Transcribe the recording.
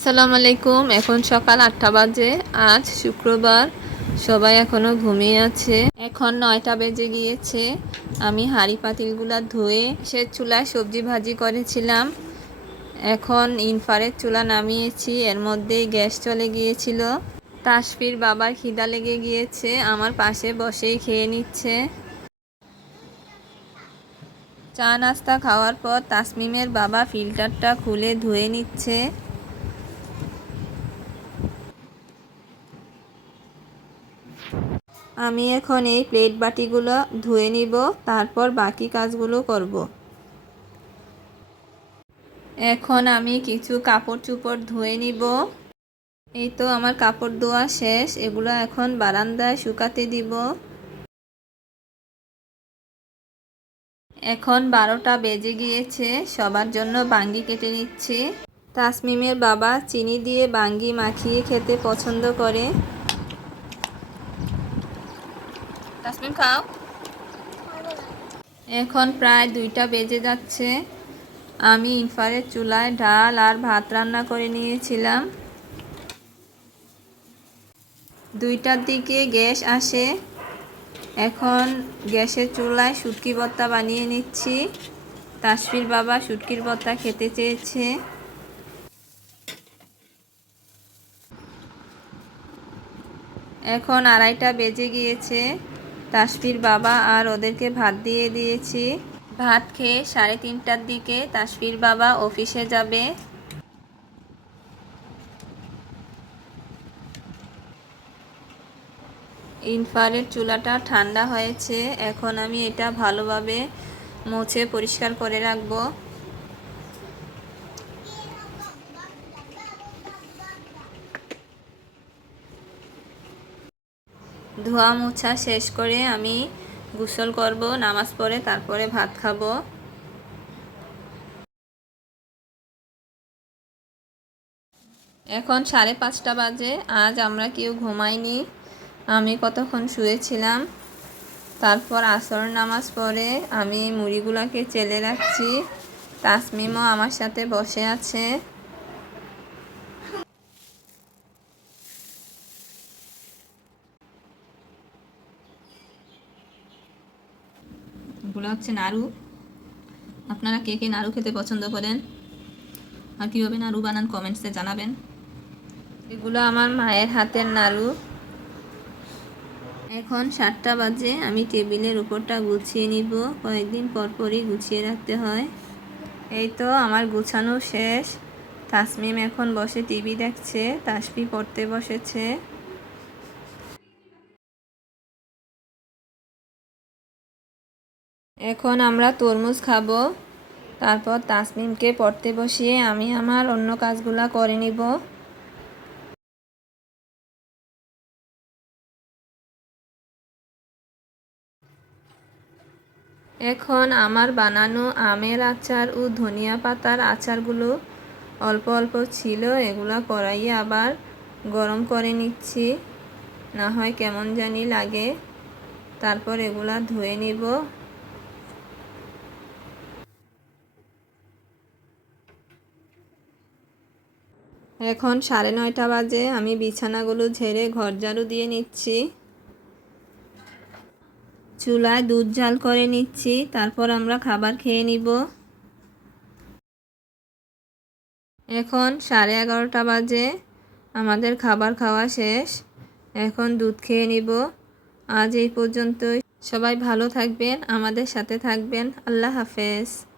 আসসালামু আলাইকুম। এখন সকাল আটটা বাজে। আজ শুক্রবার। সবাই এখনও ঘুমিয়ে আছে। এখন নয়টা বেজে গিয়েছে। আমি হাঁড়ি পাতিলগুলা ধুয়ে সে চুলায় সবজি ভাজি করেছিলাম। এখন ইনফারের চুলা নামিয়েছি। এর মধ্যেই গ্যাস চলে গিয়েছিল। তাসফির বাবার খিদা লেগে গিয়েছে। আমার পাশে বসেই খেয়ে নিচ্ছে। চা নাস্তা খাওয়ার পর তাসমিমের বাবা ফিল্টারটা খুলে ধুয়ে নিচ্ছে। আমি এখন এই প্লেট বাটিগুলো ধুয়ে নিব, তারপর বাকি কাজগুলো করব। এখন আমি কিছু কাপড় চুপড় ধুয়ে নিব। এই তো আমার কাপড় ধোয়া শেষ, এগুলো এখন বারান্দায় শুকাতে দিব। এখন বারোটা বেজে গিয়েছে, সবার জন্য বাঙ্গি কেটে নিচ্ছি। তাসমিমের বাবা চিনি দিয়ে বাঙ্গি মাখিয়ে খেতে পছন্দ করে। তাসমিম খাও। এখন প্রায় দুইটা বেজে যাচ্ছে। আমি ইনফারের চুলায় ডাল আর ভাত রান্না করে নিয়েছিলাম। দুইটার দিকে গ্যাস আসে। এখন গ্যাসের চুলায় শুটকি ভর্তা বানিয়ে নিচ্ছি। তাসফির বাবা শুটকির ভর্তা খেতে চেয়েছে। এখন আড়াইটা বেজে গিয়েছে। তাসফির বাবা আর ওদেরকে ভাত দিয়ে দিয়েছি। ভাত খেয়ে সাড়ে তিনটার দিকে তাসফির বাবা অফিসে যাবে। ইনফারের চুলাটা ঠান্ডা হয়েছে, এখন আমি এটা ভালোভাবে মুছে পরিষ্কার করে রাখব। ধোয়া মোছা শেষ করে আমি গোসল করব, নামাজ পড়ে তারপরে ভাত খাব। এখন সাড়ে পাঁচটা বাজে, আজ আমরা কেউ ঘুমাইনি। আমি কতক্ষণ শুয়েছিলাম, তারপর আসর নামাজ পড়ে আমি মুড়িগুলোকে চেলে রাখছি। তাসমিমও আমার সাথে বসে আছে। এগুলো হচ্ছে নাড়ু। আপনারা কে কে নাড়ু খেতে পছন্দ করেন? আর কীভাবে নাড়ু বানান কমেন্টসে জানাবেন। এগুলো আমার মায়ের হাতের নাড়ু। এখন সাতটা বাজে আমি টেবিলের উপরটা গুছিয়ে নিব। কয়েকদিন পর পরই গুছিয়ে রাখতে হয়। এই তো আমার গুছানো শেষ। তাসমিম এখন বসে টিভি দেখছে তাসফি পড়তে বসেছে। এখন আমরা তরমুজ খাব। তারপর তাসমিমকে পড়তে বসিয়ে আমি আমার অন্য কাজগুলা করে নিব। এখন আমার বানানো আমের আচার ও ধনিয়া পাতার আচারগুলো অল্প অল্প ছিল, এগুলো করাইয়ে আবার গরম করে নিচ্ছি। না হয় কেমন জানি লাগে। তারপর এগুলা ধুয়ে নিব। এখন সাড়ে নয়টা বাজে, আমি বিছানাগুলো ঝেড়ে ঘর ঝাড়ু দিয়ে নিচ্ছি। চুলায় দুধ জাল করে নিচ্ছি, তারপর আমরা খাবার খেয়ে নিব। এখন সাড়ে এগারোটা বাজে, আমাদের খাবার খাওয়া শেষ। এখন দুধ খেয়ে নিব। আজ এই পর্যন্তই। সবাই ভালো থাকবেন, আমাদের সাথে থাকবেন। আল্লাহ হাফেজ।